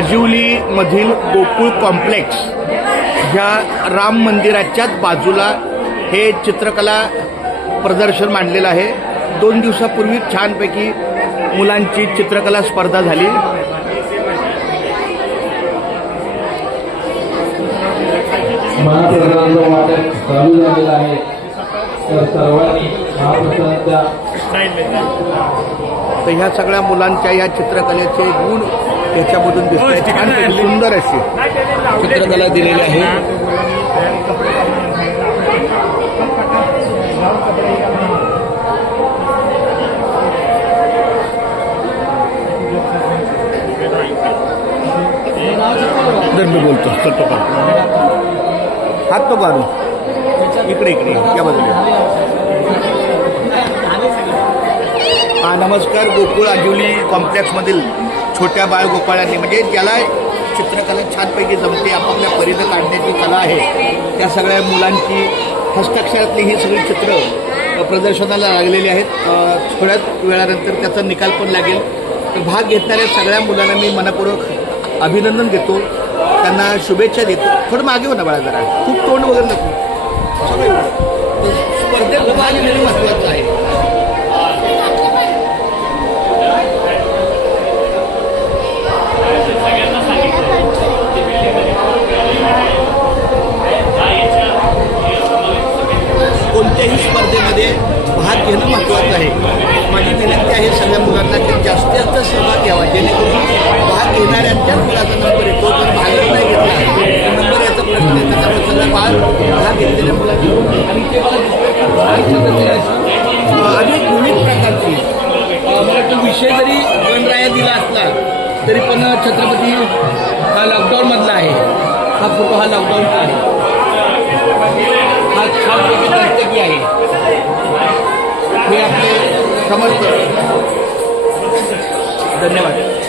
आजिवलीमधील Gokul complex ह्या राम मंदिराच्याच बाजूला हे चित्रकला प्रदर्शन मांडलेलं आहे। 2 दिवसापूर्वी छानपैकी मुलांची चित्रकला स्पर्धा झाली। महाप्रसादाचं वाटप चालू झालेलं आहे, तर सर्वांनी महाप्रसादाच्या तर ह्या सगळ्या मुलांच्या या चित्रकलेचे गुण त्याच्यामधून दिसत आहेत। छान सुंदर अशी चित्रकला दिलेली आहे। जर मी बोलतो चल तो हात तो काढू इकडे या बाजूला। हा नमस्कार। गोकुळ आजिवली कॉम्प्लेक्समधील छोट्या बाळ गोपाळांनी म्हणजे ज्याला चित्रकला छानपैकी जमते, आपापल्या परीने काढण्याची कला आहे, त्या सगळ्या मुलांची हस्ताक्षरातली ही सगळी चित्र प्रदर्शनाला लागलेली आहेत। थोड्याच वेळानंतर त्याचा निकाल पण लागेल। तर भाग घेतणाऱ्या सगळ्या मुलांना मी मनपूर्वक अभिनंदन देतो, त्यांना शुभेच्छा देतो। थोडं मागे हो ना बाळा, जरा खूप तोंड वगैरे नको, स्पर्धेत भाग घेणे महत्त्वाचं आहे। कोणत्याही स्पर्धेमध्ये भाग घेणं महत्त्वाचं आहे। माझी विनंती आहे सगळ्या मुलांना की जास्तीत जास्त सहभाग घ्यावा, जेणेकरून भाग घेणाऱ्यांच्याच मुलाचा नंबर येतो। जर भाग नाही घेतला नंबर याचा प्रश्न आहे, त्याच्यामुळे सगळ्या भाग घेतलेल्या मुलांनी आणि ते मला अनेक विविध प्रकारची मला तो विषय जरी गणराया दिला असला तरी पण छत्रपती हा लॉकडाऊनमधला आहे। हा फोटो हा लॉकडाऊनचा आहे। हा छानपैकी नर्तकी आहे, हे आपले समजतं। धन्यवाद।